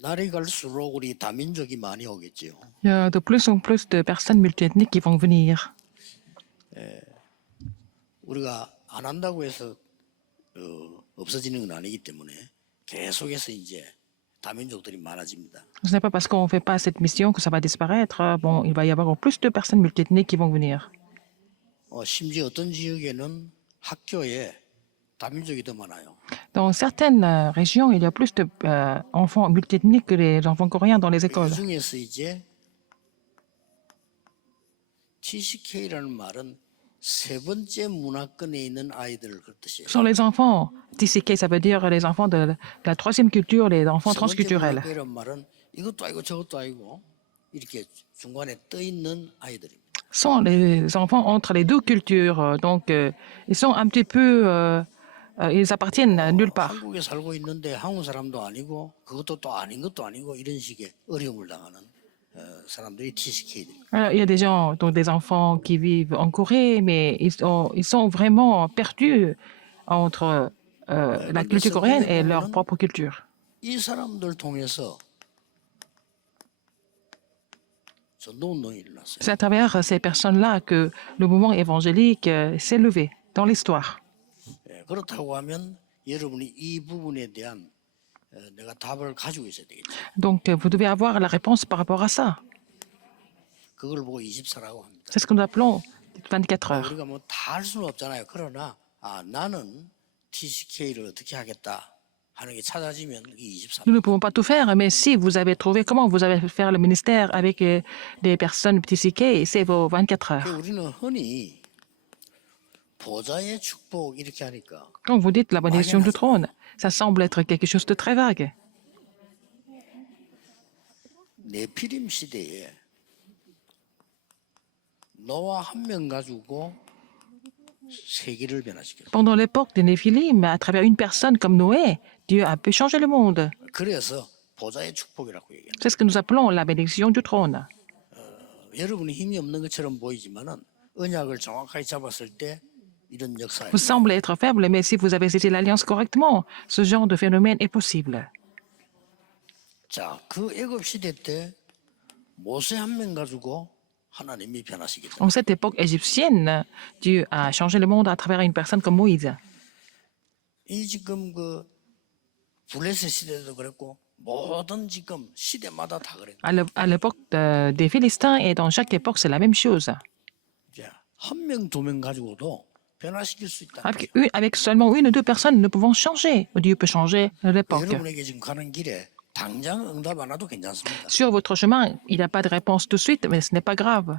날이 갈수록 우리 다민족이 많이 오겠지요. Il y a de plus en plus de personnes multiethniques qui vont venir. 우리가 안 한다고 해서 없어지는 건 아니기 때문에 계속해서 이제 다민족들이 많아집니다. Ce n'est pas parce qu'on ne fait pas cette mission que ça va disparaître. Bon, il va y avoir plus de personnes multiethniques qui vont venir. 심지어 어떤 지역에는 학교에 다민족이 더 많아요. Dans certaines régions, il y a plus d'enfants multiethniques que les enfants coréens dans les 이 écoles. 중에서 이제 TCK라는 말은 세 번째 문화권에 있는 아이들을 그 뜻이에요. Ce sont les enfants TCK, ça veut dire les enfants de la troisième culture, les enfants 세 번째 transculturels. 문화권이란 말은 이것도 아니고 저것도 아니고 이렇게 중간에 떠 있는 아이들입니다. Sont les enfants entre les deux cultures. Donc, ils sont un petit peu... ils appartiennent à nulle part. 한국에 살고 있는데 한국 사람도 아니고 그것도 또 아닌 것도 아니고 이런 식의 어려움을 당하는 사람들이 TCK들. Alors, il y a des gens, donc des enfants qui vivent en Corée, mais ils sont vraiment perdus entre la culture coréenne et leur propre culture. 이 사람들 통해서 전도운동이 일어났어요. C'est à travers ces personnes-là que le mouvement évangélique s'est levé dans l'histoire. 그렇다고 하면 여러분이 이 부분에 대한 내가 답을 가지고 있어야 되겠죠. Donc, vous devez avoir la réponse par rapport à ça. 그걸 보고 24라고 합니다. C'est ce que nous appelons 24 heures. 우리가 뭐 다 할 수는 없잖아요. 그러나 나는 TCK를 어떻게 하겠다 하는 게 찾아지면 이 24. Nous ne pouvons pas tout faire, mais si vous avez trouvé comment vous allez faire le ministère avec des personnes TCK, c'est vos 24 heures. 우리는 흔히 보좌의 축복 이렇게 하니까 Quand vous dites la bénédiction du trône, ça semble être quelque chose de très vague. 네피림 시대에 노아 한 명 가지고 세계를 변화시켰어요. Pendant l'époque des Néphilim, à travers une personne comme Noé, Dieu a pu changer le monde. 그래서 보좌의 축복이라고 얘기해요. C'est ce que nous appelons la bénédiction du trône. 여러분이 힘이 없는 것처럼 보이지만은 언약을 정확하게 잡았을 때 이런 역사예요. Vous semblez être faible, mais si vous avez saisi l'alliance correctement, ce genre de phénomène est possible. 자, 그 애굽 시대 때 모세 한 명 가지고 하나님이 변화시켰어요. En cette époque égyptienne, Dieu a changé le monde à travers une personne comme Moïse. 이 지금 그 블레셋 시대도 그랬고 모든 지금 시대마다 다 그래요. À l'époque des Philistins et dans chaque époque, c'est la même chose. 한 명, 두 명 가지고도 변화시킬 수 있다. Avec seulement une ou deux personnes, nous pouvons changer. Dieu peut changer l'époque. 여러분에게 지금 가는 길에 당장 응답 안 와도 괜찮습니다. Sur votre chemin, il n'y a pas de réponse tout de suite, mais ce n'est pas grave.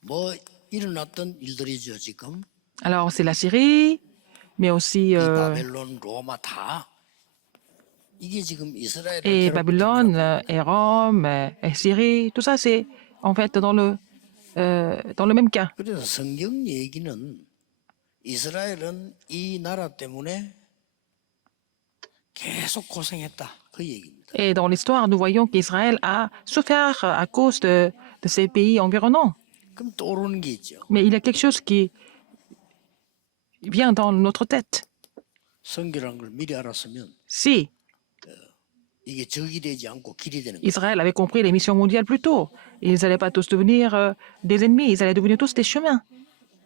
뭐 일어났던 일들이죠 지금. Alors, c'est la Syrie, mais aussi 바벨론, 로마 다 이게 지금 이스라엘을 et Babylone, et Rome, et Syrie. Tout ça, c'est en fait dans le même cas. 그래서 성경 얘기는 이스라엘은 이 나라 때문에 계속 고생했다 그 얘기입니다. Et dans l'histoire, nous voyons qu'Israël a souffert à cause de ces pays environnants. 그럼 떠오르는 게 있죠. Mais il y a quelque chose qui vient dans notre tête. 성경이라는 걸 미리 알았으면 Si 이게 적이 되지 않고 길이 되는 거예요. Israël avait compris les missions mondiales plus tôt, ils n'allaient pas tous devenir des ennemis, ils allaient devenir tous des chemins.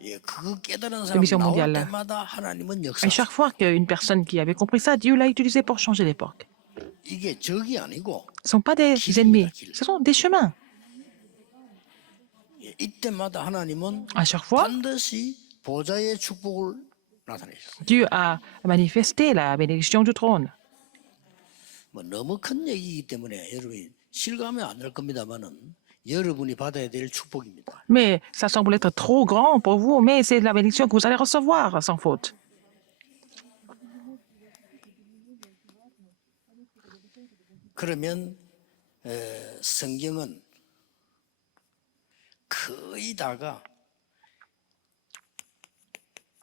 예, 그거 깨달은 사람 mission 나올 mondiale. 때마다 하나님은 Et 역사. chaque fois qu'une personne qui avait compris ça, Dieu l'a utilisé pour changer l'époque. 이게 적이 아니고 Ce ne sont pas des ennemis, ce sont des chemins. 예, 이때마다 하나님은 À chaque fois, 반드시 보좌의 축복을 나타내셨어요. Dieu a manifesté la bénédiction du trône. 뭐 너무 큰 얘기이기 때문에 여러분이 실감이 안 날 겁니다만은 여러분이 받아야 될 축복입니다. Mais ça semble être trop grand pour vous, mais c'est la bénédiction que vous allez recevoir sans faute. 그러면 성경은 거의 다가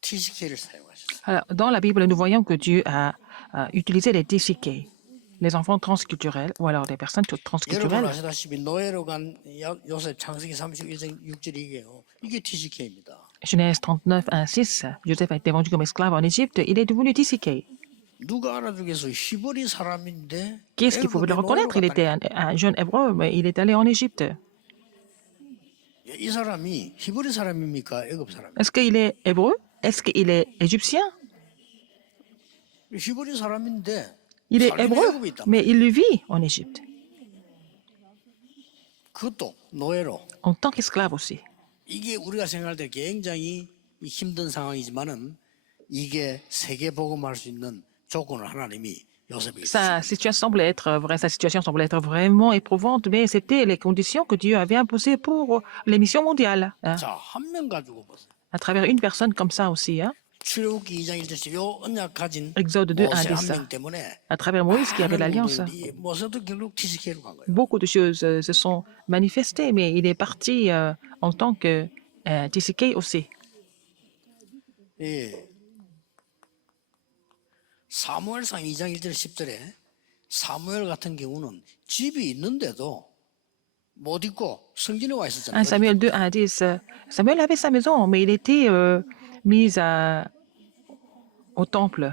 TCK를 사용하셨어요. Alors, dans la Bible, nous voyons que Dieu a utilisé les TCK, les enfants transculturels, ou alors des personnes 여러분 transculturelles. 아시다시피 노예로 간 요셉 창세기 31장 6절이 이게 TCK입니다. Genèse 39, 1, 6, Joseph a été vendu comme esclave en Égypte, il est devenu TCK. 누가 알아주겠어? 히브리 사람인데 Qui est-ce qui pouvait le 애굽에 노예로 reconnaître? Il était 갔다니까. un jeune hébreu, mais il est allé en Égypte. 이 사람이 히브리 사람입니까? 애굽 사람입니까? Est-ce qu'il est hébreu? Est-ce qu'il est égyptien? 히브리 사람인데 Il est 살림이 hébreu, 애굽에 있단 mais 말이야. il vit en Égypte, 그것도 노예로. en tant qu'esclave aussi. 이게 우리가 생각할 때 굉장히 힘든 상황이지만은 이게 세계 복음할 수 있는 조건을 하나님이 요셉에게 Sa 주신 situation semblait être vraie, sa situation semblait être vraiment éprouvante, mais c'était les conditions que Dieu avait imposées pour les missions mondiales, hein. 자, 한 명 가지고 보세요. À travers une personne comme ça aussi, hein. 출애굽기 2장 1절 요 언약 가진 Exode 2, 1 모세 dit 한 ça. 명 때문에 À travers Moïse qui avait 많은 l'alliance, 운동들이 모세도 결국 TCK로 간 거예요. beaucoup de choses se sont manifestées, mais il est parti en tant que TCK aussi. 예. 사무엘상 2장 1절 10절에 사무엘 같은 경우는 집이 있는데도 못 있고 성전에 와 1 있었잖아요. Samuel 2, 1 10, Samuel avait sa maison, mais il était mis au temple.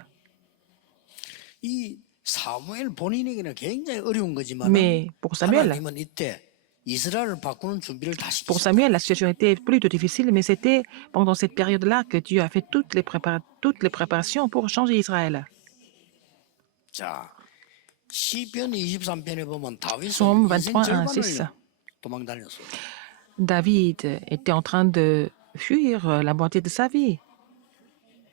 이 사무엘 본인에게는 굉장히 어려운 거지만 Mais pour Samuel, 하나님은 이때 이스라엘을 바꾸는 준비를 다 pour 시키셨어요. Samuel, la situation était plutôt difficile, mais c'était pendant cette période-là que Dieu a fait toutes les préparations pour changer Israël. 자, 시편 23편에 보면 다윗은 Psaume 인생 23, 1, 절반을 6. 도망 다녔어요. David était en train de fuir la moitié de sa vie.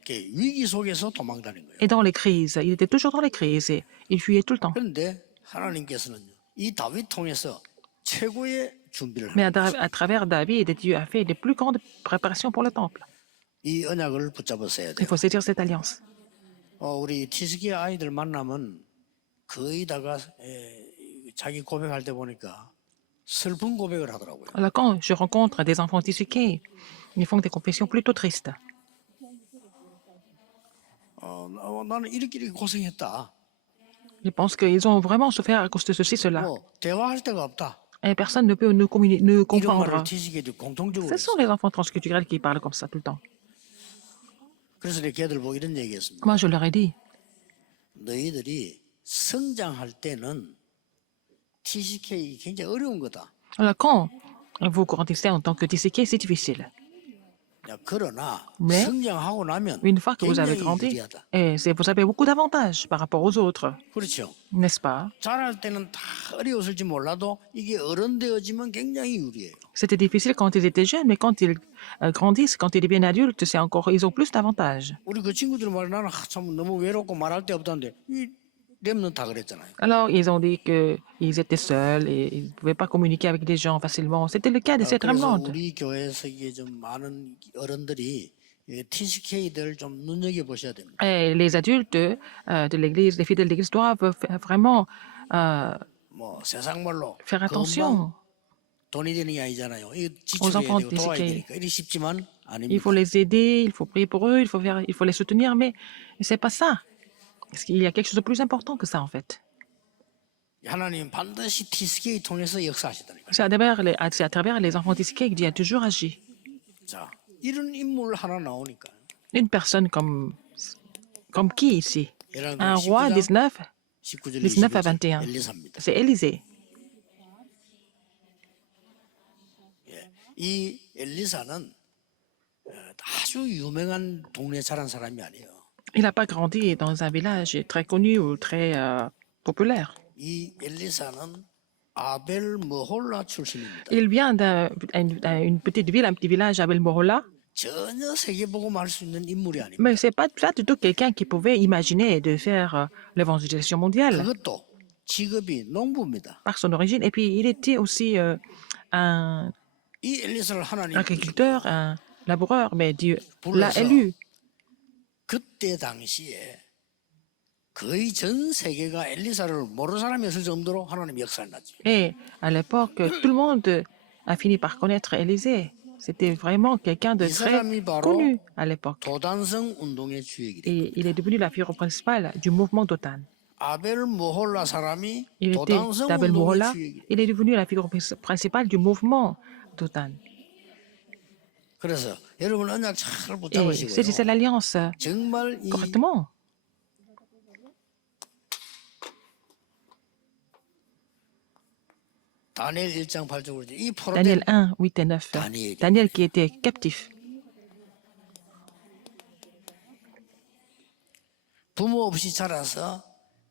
이렇게 위기 속에서 도망 다닌 거예요. Et dans les crises, il était toujours dans les crises et il fuyait tout le temps. 그런데 하나님께서는 이 다윗 통해서 최고의 준비를 Mais 하는 à travers David, Dieu a fait les plus grandes préparations pour le temple. 이 언약을 붙잡으셔야 Il 돼요. faut saisir cette alliance. 우리 티스키 아이들 만나면 거의 다가 자기 고백할 때 보니까 슬픈 고백을 하더라고요. Alors, quand je rencontre des enfants TCK, ils font des confessions plutôt tristes. 나는 이렇게 고생했다. Je pense qu'ils ont vraiment souffert à cause de ceci, cela. 뭐 대화할 데가 없다. Et personne ne peut nous 이런 comprendre. 말을 티스키들이 공통적으로 Ce sont 했어요. les enfants transculturels qui parlent comme ça tout le temps. 그래서 내가 걔들 보고 이런 얘기했습니다. Moi, je leur ai dit, 너희들이 성장할 때는 TCK 굉장히 어려운 거다. alors quand vous grandissez en tant que TCK, c'est difficile. 야, 그러나 Mais 성장하고 나면 une fois que vous avez 굉장히 grandi, 유리하다. vous avez beaucoup d'avantages par rapport aux autres, 그렇죠. n'est-ce pas? 자랄 때는 다 어려웠을지 몰라도 이게 어른 되어지면 굉장히 유리해요. C'était difficile quand ils étaient jeunes, mais quand ils grandissent, quand ils deviennent adultes, ils ont plus d'avantages. 우리 그 친구들 말에 나는 참 너무 외롭고 말할 데 없다는데 이 렘는 다 그랬잖아요. Alors, ils ont dit qu'ils étaient seuls et ils ne pouvaient pas communiquer avec des gens facilement. C'était le cas de cette 그래서 remnante. 우리 교회에서 이게 좀 많은 어른들이 TCK들 좀 눈여겨 보셔야 됩니다. Et les adultes de l'Église, les fidèles de l'Église doivent vraiment 뭐 세상 말로 faire 금방 attention 돈이 되는 게 아니잖아요. 이 aux 지출해야 enfants 되고 도와야 TCK. 되니까 이게 쉽지만 Il 아닙니다. faut les aider, il faut prier pour eux, il faut les soutenir, mais c'est pas ça. Parce qu'il y a quelque chose de plus important que ça, en fait. 하나님 반드시 TCK 통해서 역사하시다니까. C'est à travers les enfants TCK que Dieu a toujours agi. 자, 이런 인물 하나 나오니까 Une personne comme qui ici? 예를 Un 들면 roi 19, 19절 19 à 21 21. 엘리사입니다. C'est Élisée. 이 엘리사는 아주 유명한 동네 자란 사람이 아니에요. Il n'a pas grandi dans un village très connu ou très populaire. 이 엘리사는 아벨 머홀라 출신입니다. Il vient d'une petite ville, un petit village à Bel-Morola, 전혀 세계복음 할 수 있는 인물이 아닙니다. mais c'est pas du tout quelqu'un qui pouvait imaginer de faire l'évangélisation mondiale 그것도 직업이 농부입니다. par son origine. Et puis, il était aussi un 이 엘리사를 하나님 agriculteur, un laboureur, mais Dieu l'a 불러서 élu. 그때 당시에 거의 전 세계가 엘리사를 모르는 사람이 없을 정도로 하나님 역사를 났죠. Et à l'époque, tout le monde a fini par connaître Élisée. C'était vraiment quelqu'un de 이 très 사람이 바로 connu à l'époque. 도단성 운동의 주역이 된 Et il est devenu la figure principale du mouvement d'Otan. 아벨 모홀라 사람이 Il était 도단성 d'Abel 운동의 Morola. 주역이. Il est devenu la figure principale du mouvement d'Otan. 그래서 여러분 언약 잘 Et saisissez 붙잡으시고요. l'alliance 정말 이 correctement. 다니엘 1장 8절로 이 Daniel 포로된 1, 8 et 9. Daniel. Daniel qui était captif. 부모 없이 자라서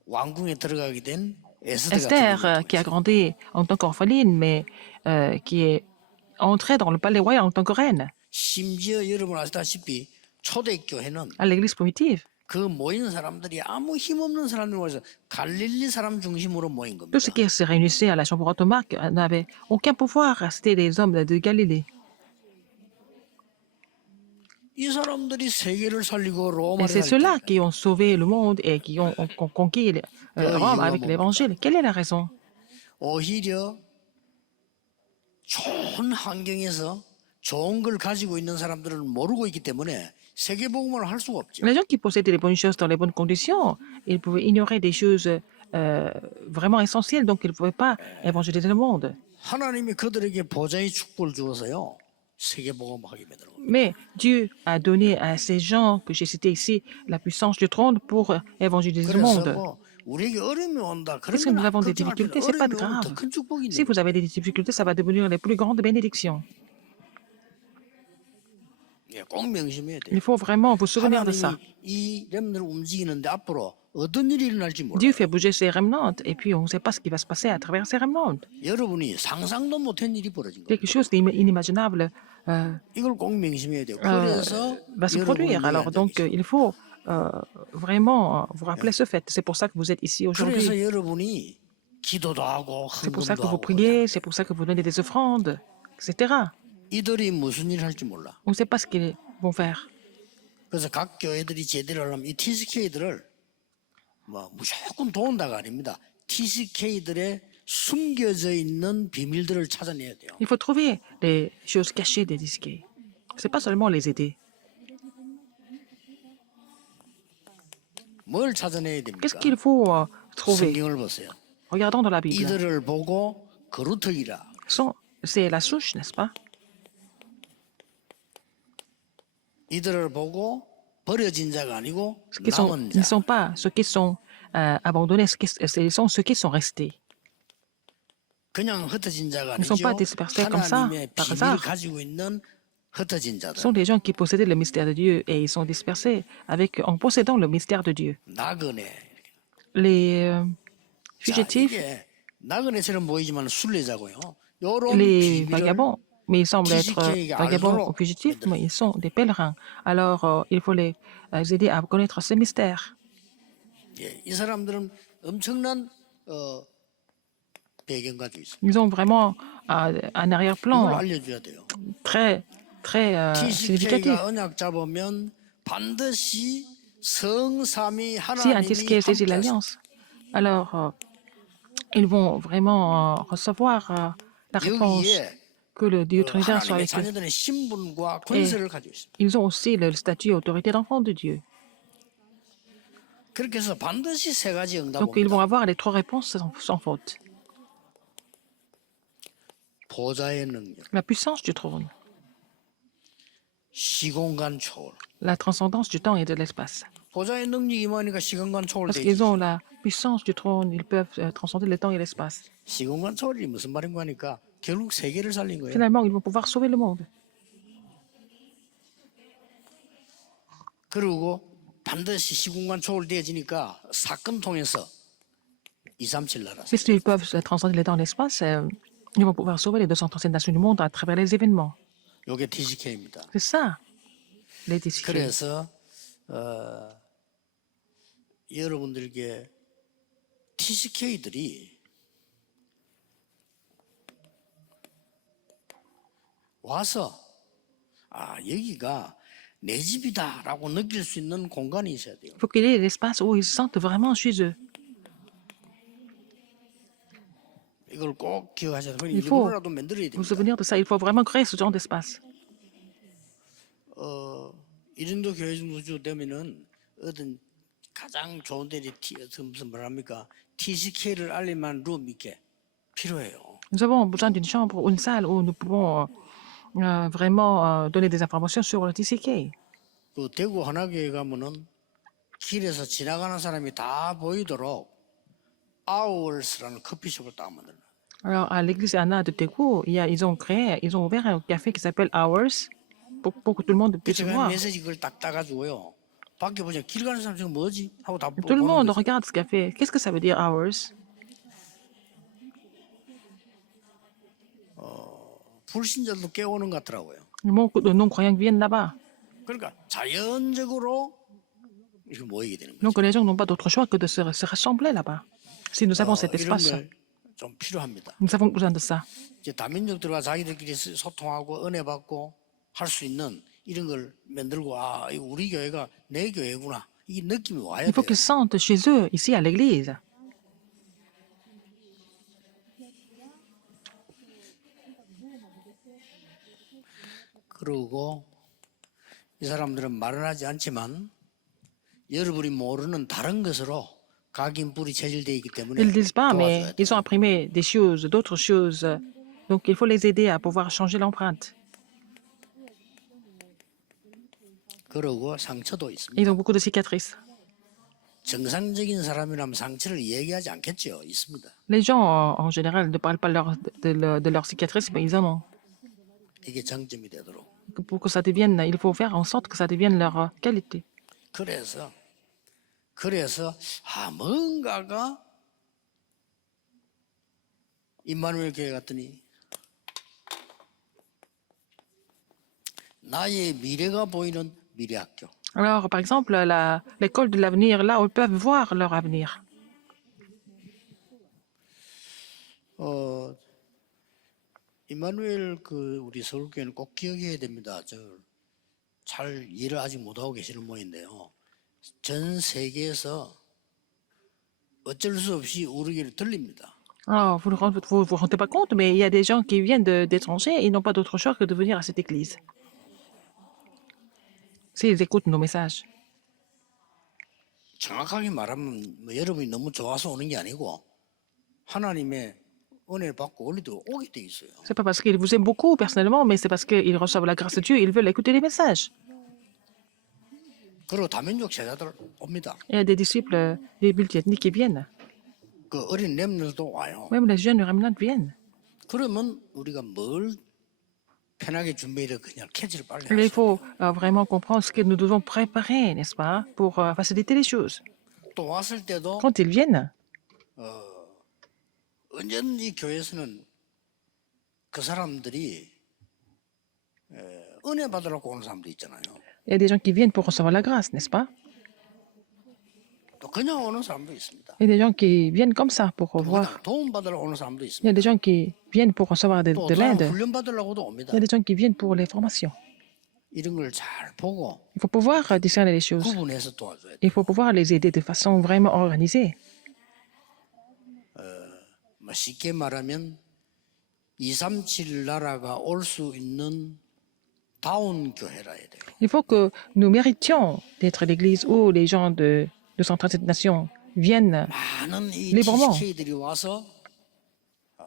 왕궁에 들어가게 된 에스더 같은 Esther, 인물도 qui a 있어요. grandi en tant qu'orpheline, mais qui est entrée dans le palais royal en tant que reine, 심지어 여러분 아시다시피 초대교회는 à l'église primitive. 그 모인 사람들이 아무 힘없는 사람들 모여서 갈릴리 사람 중심으로 모인 Tous ceux 겁니다. qui se réunissaient à la chambre haute Marc n'avaient aucun pouvoir, c'était des hommes de Galilée. 이 사람들이 세계를 살리고 Et 로마를 c'est 할 ceux-là 때 qui ont sauvé le monde et qui ont conquis 그 Rome 이유가 avec 뭡니까? l'évangile. Quelle est la raison? 오히려 좋은 환경에서 좋은 걸 가지고 있는 사람들은 모르고 있기 때문에 세계복음을 할 수가 없죠. Les gens qui possédaient les bonnes choses dans les bonnes conditions, ils pouvaient ignorer des choses vraiment essentielles, donc ils ne pouvaient pas évangéliser le monde. 하나님이 그들에게 보좌의 축복을 주어서요. 세계복음하게 만드는 겁니다. Mais Dieu a donné à ces gens que j'ai cités ici la puissance du trône pour évangéliser le 그래서 monde. 뭐 우리에게 어려움이 온다. 그런 Qu'est-ce que nous 건 avons des 걱정할 필요 difficultés? 없어요. C'est pas 어려움이 오면 더 grave. 큰 축복이 Si 있는 vous avez des difficultés, ça va devenir les plus grandes bénédictions. 거예요. 꼭 명심해야 돼요. Il faut vraiment vous souvenir de ça. 하나님이 이 렘들을 움직이는데 앞으로 어떤 일이 일어날지 몰라요. Dieu fait bouger ses remnants et puis on ne sait pas ce qui va se passer à travers ces remnants. 여러분이 상상도 못한 일이 벌어진 거예요. Quelque chose d'inimaginable 이걸 꼭 명심해야 돼요. 그래서 va se 여러분은 produire. 여기 Alors 앉아 donc 계세요. il faut vraiment vous rappeler ce fait. C'est pour ça que vous êtes ici 그래서 aujourd'hui. 여러분이 기도도 하고 C'est pour ça que 헌금도 vous 하고 priez, c'est pour ça que vous donnez des offrandes, etc. 이들이 무슨 일 할지 몰라. On ne sait pas ce qu'ils vont faire. 그래서 각 교회들이 제대로 하려면 이 TCK들을 뭐 무조건 도운다가 아닙니다. TCK들의 숨겨져 있는 비밀들을 찾아내야 돼요. Il faut trouver les choses cachées des disquets. C'est pas seulement les aider. 뭘 찾아내야 Qu'est-ce 됩니까? qu'il faut trouver? 성경을 보세요. Regardons dans la Bible. 이들을 보고 거루터기라. C'est la souche, n'est-ce pas? 이들을 보고 버려진 자가 아니고 Ceux qui sont, 남은 ils ne 자. sont pas ceux qui sont abandonnés, ils sont ceux qui sont restés. 그냥 흩어진 자가 Ils ne sont 아니죠. pas dispersés comme ça, 하나님의 par 비밀을 hasard. 가지고 있는 흩어진 자들. Ce sont des gens qui possédaient le mystère de Dieu et ils sont dispersés en possédant le mystère de Dieu. 나그네. Les 자, fugitifs, 이게 나그네처럼 보이지만 순례자고요. 요런 les 비밀을 vagabonds, mais ils semblent être TCK 가 vagabonds ou 알도록 fugitifs, 만들어요. mais ils sont des pèlerins. Alors, il faut les aider à connaître ce mystère. 예, 이 사람들은 엄청난 배경 가지고 있어요. Ils ont vraiment un 이걸 arrière-plan 알려줘야 돼요. très, très significatif. TCK가 언약 잡으면 반드시 성삼위 Si 하나님이 Antisque saisit 함께하시고 l'alliance, alors ils vont vraiment recevoir la réponse 여기에 que le Dieu Trinitaire soit 하나님의 avec eux. 자녀들의 신분과 권세를 가지고 있습니다. Ils ont aussi le statut et autorité d'enfant de Dieu. 그렇게 해서 반드시 세 가지 응답 Donc ils vont 옵니다. avoir les trois réponses sans faute. 보좌의 능력, La puissance du trône, 시공간 초월. la transcendance du temps et de l'espace. 보좌의 능력이 임하니까 시공간 Parce 초월되지. qu'ils ont la puissance du trône, ils peuvent transcender le temps et l'espace. 시공간 초월이 무슨 말인가 하니까 결국 세계를 살린 거예요. Finalement, ils vont pouvoir sauver le monde. 그리고 반드시 시공간 초월되어지니까 사건 통해서 237 나라. Puisqu'ils peuvent transcender le temps et l'espace, ils vont pouvoir sauver les 237 nations du monde à travers les événements. 요게 TCK입니다. C'est ça, les décisions. 그래서 여러분들에게 TCK들이 와서 여기가 내 집이다라고 느낄 수 있는 공간이 있어야 돼요. Il faut qu'il y ait l'espace où ils se sentent vraiment chez eux. 이걸 꼭 기억하셔야 돼요. Il faut 일부러라도 만들어야 vous 됩니다. souvenir de ça. Il faut vraiment créer ce genre d'espace. 이정도 교회 정도 되면은 어떤 가장 좋은 데리 무슨 말합니까? TCK를 알릴만한 룸 있게 필요해요. Nous avons besoin d'une chambre ou une salle où nous pouvons vraiment donner des informations sur le TCK. 그 대구 하나교회 가면은 길에서 지나가는 사람이 다 보이도록 아워스라는 커피숍을 딱 만들어요. Alors, à l'église Anna de Tegucigalpa, ils ont ouvert un café qui s'appelle Hours pour que tout le monde 그 puisse 제가 voir. 메시지 그걸 딱 따가지고요. 밖에 보자 길 가는 사람 지금 뭐지? 하고 다 Tout le 보는 monde 거죠. regarde ce café. Qu'est-ce que ça veut dire, Hours? 불신자도 깨우는 것 같더라고요. Beaucoup de non-croyants viennent là-bas. 그러니까 자연적으로 이렇게 모이게 되는 거죠. Donc, les gens n'ont pas d'autre choix que de se rassembler là-bas. Si nous avons cet 이런 espace, 걸 좀 필요합니다. nous avons besoin de ça. 이제 다민족들과 자기들끼리 소통하고 은혜 받고 할 수 있는 이런 걸 만들고 아, 이거 우리 교회가 내 교회구나. 이 느낌이 와야 Il faut 돼요. qu'ils sentent chez eux, ici à l'église. 그러고 이 사람들은 말은 하지 않지만 여러분이 모르는 다른 것으로 각인 뿔이 체질되어 있기 때문에 Ils ne le disent pas, 도와줘야 mais 돼요. ils ont imprimé des choses, d'autres choses. Donc, il faut les aider à pouvoir changer l'empreinte. 그러고 상처도 있습니다. Ils ont beaucoup de cicatrices. 정상적인 사람이라면 상처를 얘기하지 않겠죠. 있습니다. Les gens, en général, ne parlent pas de leurs cicatrices, mais ils en ont. 이게 장점이 되도록. Pour que ça devienne, il faut faire en sorte que ça devienne leur qualité. 그래서 뭔가가 임마누엘 교회 갔더니 나의 미래가 보이는 미래학교. Alors, par exemple, l'école de l'avenir, là où ils peuvent voir leur avenir. 임마누엘 우리 서울교회는 꼭 기억해야 됩니다. 잘 이해를 아직 못하고 계시는 모양인데요. 전 세계에서 어쩔 수 없이 우리 교회를 들립니다. Alors, vous ne vous rendez pas compte, mais il y a des gens qui viennent d'étrangers et ils n'ont pas d'autre choix que de venir à cette église. S'ils écoutent nos messages. 정확하게 말하면 여러분이 너무 좋아서 오는 게 아니고 하나님의 은혜를 받고 원리도 오게 돼 있어요. C'est pas parce qu'ils vous aiment beaucoup personnellement, mais c'est parce qu'ils reçoivent la grâce de Dieu, ils veulent écouter les messages. 그리고 다민족 제자들 옵니다. Il y a des disciples, des multiethniques qui viennent. 그 어린 렘들도 와요. Même les jeunes remnants viennent. 그러면 우리가 뭘 편하게 준비해야 그냥 캐치를 빨리 Il 하죠. faut vraiment comprendre ce que nous devons préparer, n'est-ce pas, pour faciliter les choses. 또 왔을 때도 Quand ils viennent, 언제든지 교회에서는 그 사람들이 은혜 받으려고 오는 사람도 있잖아요. il y a des gens qui viennent pour recevoir la grâce, n'est-ce pas? 또 그냥 오는 사람도 있습니다. Il y a des gens qui viennent comme ça pour 또 voir. 그냥 도움 받으려고 오는 사람도 Il y a 있습니다. des gens qui viennent pour recevoir 또 de 어떤 사람은 l'aide. 훈련 받으려고도 Il 옵니다. y a des gens qui viennent pour les formations. 이런 걸 잘 보고 Il faut pouvoir discerner les choses. 구분해서 도와줘야 돼요. Il faut pouvoir les aider de façon vraiment organisée. 쉽게 말하면 237 나라가 올 수 있는 다운 교회라 해야 돼요. Il faut que nous méritions d'être l'église où les gens de 237 nations viennent 많은 이 librement. TCK들이 와서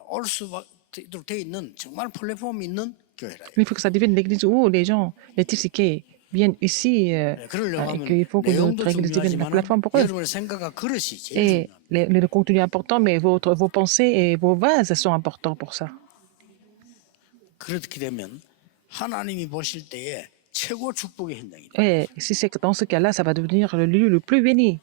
올 수밖에 돼 있는 정말 플랫폼이 있는 교회라 해요. Il faut que ça devienne l'église où les gens, les TCK, viennent ici 그러려고 et 하면 qu'il faut que 내용도 notre église devienne la 중요하지만 plateforme pour eux. 여러분의 생각과 그릇이 제일 Et 중요합니다. le contenu est important, mais vos pensées et vos vases sont importants pour ça. 그렇게 되면 하나님이 보실 때에 최고 축복의 현장이 돼요. Et si c'est dans ce cas-là, ça va devenir le lieu le plus béni.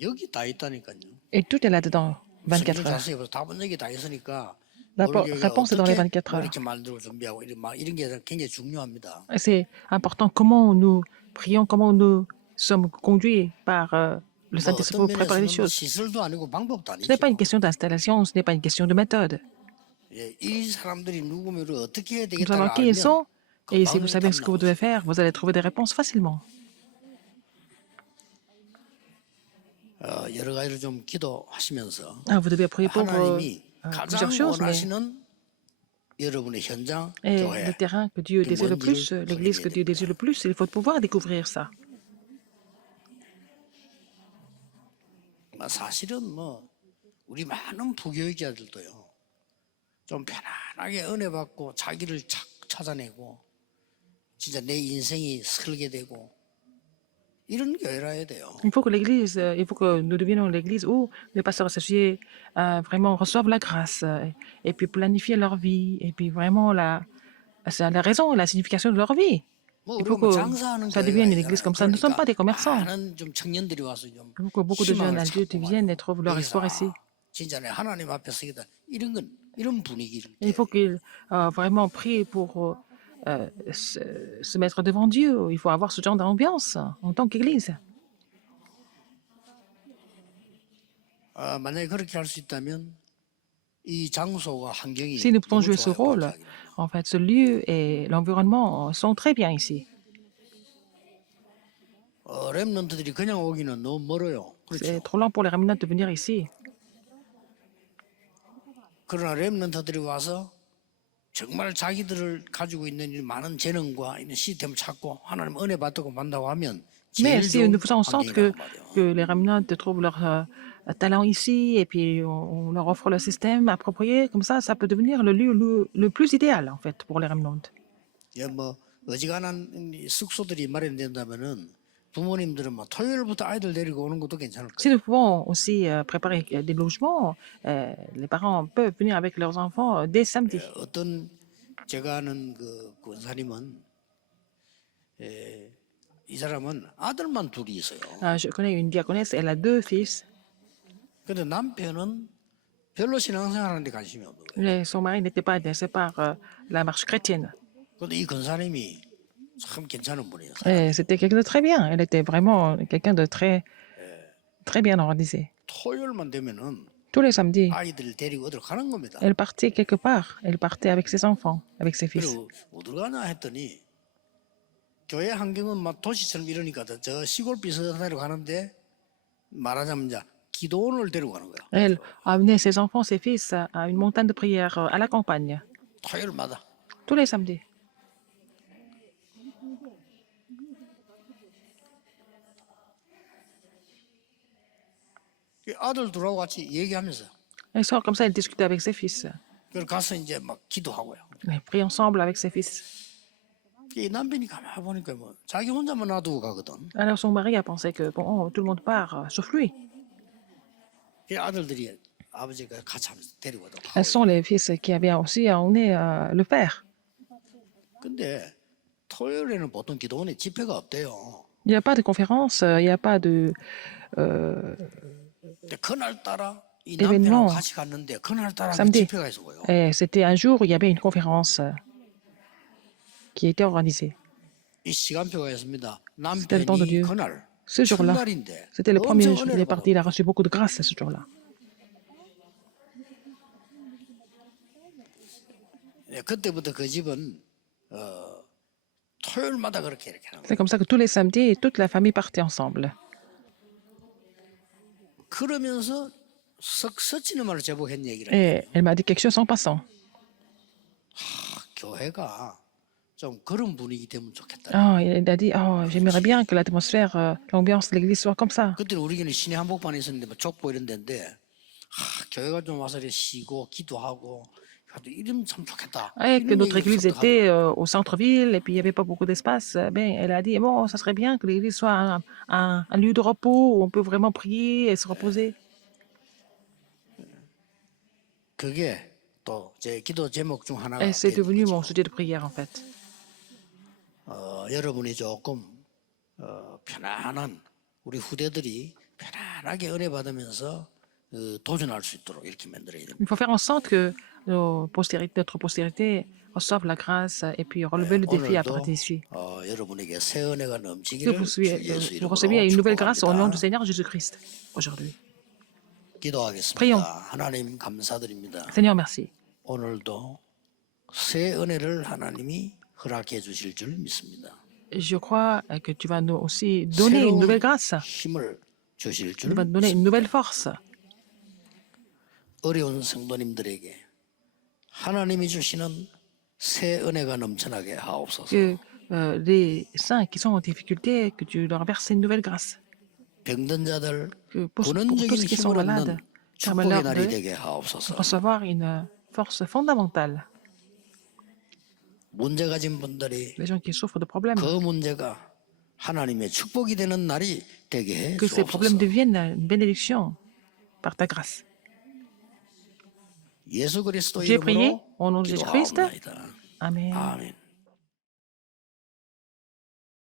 여기 다 있다니까요. Et tout est là-dedans, 24 성경 heures. 자세히 보서 답은 여기 다 있으니까 La 우리 교회가 réponse est dans les 24 heures. 이렇게 만들고 준비하고 이런 게 굉장히 중요합니다. Et c'est important comment nous prions, comment nous sommes conduits par le 뭐 Saint-Esprit 어떤 pour préparer les 면에서는 뭐 choses. 시설도 아니고 방법도 Ce n'est pas une 아니죠. question d'installation, ce n'est pas une question de méthode. 예, 이 사람들이 누구면 우리가 어떻게 해야 Vous 되겠다를 savez qui ils 알면 sont et si 금방 vous savez ce que vous devez 답 faire, vous allez trouver des réponses facilement. 나오죠. 여러 가지로 좀 기도하시면서 Ah, vous devez prier pour 하나님이 가장 plusieurs choses, mais 원하시는 여러분의 현장 et 교회 le terrain que Dieu désire le plus, 뭔지를 l'église que Dieu désire le plus, il faut pouvoir découvrir ça. 사실은 뭐 우리 많은 부교육자들도요 좀 편안하게 은혜 받고 자기를 찾아내고 진짜 내 인생이 설계되고 이런 교회라 해야 돼요. Il faut que l'Église, il faut que nous devenions l'Église où les pasteurs associés vraiment reçoivent la grâce et puis planifier leur vie et puis vraiment c'est la raison, la signification de leur vie. 뭐 Il 우리가 faut 뭐 que 장사하는 ça 교회가 devienne une église 아니잖아요. comme ça. Nous ne sommes 그러니까 pas des commerçants. 많은 좀 청년들이 와서 좀 Il faut que beaucoup de jeunes 희망을 adultes 찾고 viennent et 말이에요. trouvent leur 여기서 espoir ici. 진짜 내 하나님 앞에 서기다 이런 분위기를 Et il faut qu'ils vraiment prient pour se mettre devant Dieu. Il faut avoir ce genre d'ambiance en tant qu'Église. 만약에 그렇게 할 수 있다면 이 장소와 환경이 Si nous pouvons 너무 jouer ce 좋아요. 그렇게 rôle, 하기는. en fait, ce lieu et l'environnement sont très bien ici. 렘넌트들이 그냥 오기는 너무 멀어요. C'est 그렇죠. trop lent pour les remnants de venir ici. 그러나 렘넌트들이 와서 정말 자기들을 가지고 있는 이 많은 재능과 이런 시스템을 찾고 하나님 은혜 받고 만다고 하면 Mais 제일 si 좋은 nous faisons en sorte 환경이란 말이에요. que les remnants trouvent leur talent ici et puis on leur offre le système approprié, comme ça peut devenir le lieu le plus idéal, en fait, pour les remnants. 예, 뭐 어지간한 이 숙소들이 마련된다면은 부모님들은 뭐 토요일부터 아이들 데리고 오는 것도 괜찮을 Si 거예요. nous pouvons aussi préparer des logements, les parents peuvent venir avec leurs enfants dès samedi. 어떤 제가 아는 그 권사님은 이 사람은 아들만 둘이 있어요. Je connais une diaconesse, elle a 2 fils. 근데 남편은 별로 신앙생활하는 데 관심이 없는 거예요. Mais son mari n'était pas intéressé par la marche chrétienne. 근데 이 권사님이 참 괜찮은 분이에요. Et c'était quelqu'un de très bien. Elle était vraiment quelqu'un de très bien organisé. 토요일만 되면은 Tous les samedis, 아이들을 데리고 어디로 가는 겁니다. elle partait quelque part. Elle partait avec ses enfants, avec ses fils. 그리고 어디로 가나 했더니 교회 환경은 막 도시처럼 이러니까 저 시골 비슷한 데로 가는데 말하자면 이제 기도원을 데리고 가는 거야. Elle amenait ses enfants, ses fils à une montagne de prière à la campagne, 토요일마다. tous les samedis. 이 아들 둘하고 같이 얘기하면서 Elle sort comme ça, elle discutait avec ses fils. 그걸 가서 이제 막 기도하고요. Elle prie ensemble avec ses fils. 이 남편이 가만히 보니까 뭐 자기 혼자만 놔두고 가거든. Alors son mari a pensé que bon, tout le monde part, sauf lui. 이 아들들이 아버지가 같이 하면서 데리고 가도 Elles sont les fils qui avaient aussi emmené le père. 근데 토요일에는 보통 기도원에 집회가 없대요. Il n'y a pas de conférence, il n'y a pas de... 근데 그날따라 이 événement. 남편하고 같이 갔는데 그날따라 그 Samedi. 집회가 있어요. Et c'était un jour où il y avait une conférence qui était organisée. 이 시간표가 있습니다. le temps de 남편이 Dieu. 그날 Ce jour-là, 첫날인데 c'était le premier 엄청 jour. Il 은혜를 est parti, il 받아. a reçu beaucoup de grâce ce jour-là. 그때부터 그 집은 토요일마다 그렇게 이렇게 하는 거예요. C'est comme ça que tous les samedis, toute la famille partait ensemble. 그러면서 서치는 말을 제보한 얘기를 Et elle m'a dit quelque chose en passant. 교회가 좀 그런 분위기 되면 좋겠다. Elle a dit, oh, j'aimerais bien que l'atmosphère, l'ambiance de l'église soit comme ça. 그때는 우리는 신의 한복판에 있었는데 뭐 족보 이런 데인데 교회가 좀 와서 이렇게 쉬고 기도하고 이러면 참 좋겠다. Et que 이런 notre 얘기를 église 섭득하고. était au centre-ville et puis il n'y avait pas beaucoup d'espace. Ben, elle a dit, bon, ça serait bien que l'église soit un lieu de repos où on peut vraiment prier et se reposer. 그게 또 제 기도 제목 중 하나가 Et c'est 되는 devenu 거죠. mon sujet de prière, en fait. 여러분이 조금 편안한 우리 후대들이 편안하게 은혜 받으면서 도전할 수 있도록 이렇게 만들어야 됩니다. Il faut faire en sorte que notre postérité reçoive la grâce et puis relever le défi à 오늘도 partir d'ici. 여러분에게 새 은혜가 Que 넘치기를 주 예수 vous 이름으로 receviez une nouvelle grâce au nom du 축복합니다. Seigneur Jésus-Christ aujourd'hui. 기도하겠습니다. Prions. 하나님 감사드립니다. Seigneur, merci. 오늘도 새 은혜를 하나님이 허락해 주실 줄 믿습니다. Je crois que tu vas nous aussi donner une nouvelle grâce. 힘을 주실 Tu 줄 vas nous donner une nouvelle force. 어려운 성도님들에게 하나님이 주시는 새 은혜가 넘쳐나게 하옵소서. Que les saints qui sont en difficulté, que tu leur verses une nouvelle grâce. 병든 자들 Que pour tous 근원적인 ceux qui sont 힘을 malades, 얻는 permets 축복의 leur 날이 de 되게 하옵소서. recevoir une force fondamentale. 문제 가진 분들이 Les gens qui souffrent de problèmes, 그 문제가 하나님의 축복이 되는 날이 되게 해 Que ces problèmes 주옵소서. deviennent une bénédiction par ta grâce. 예수 그리스도 J'ai prié 이름으로 au nom de Jésus-Christ. 기도하옵나이다. Amen. 아멘.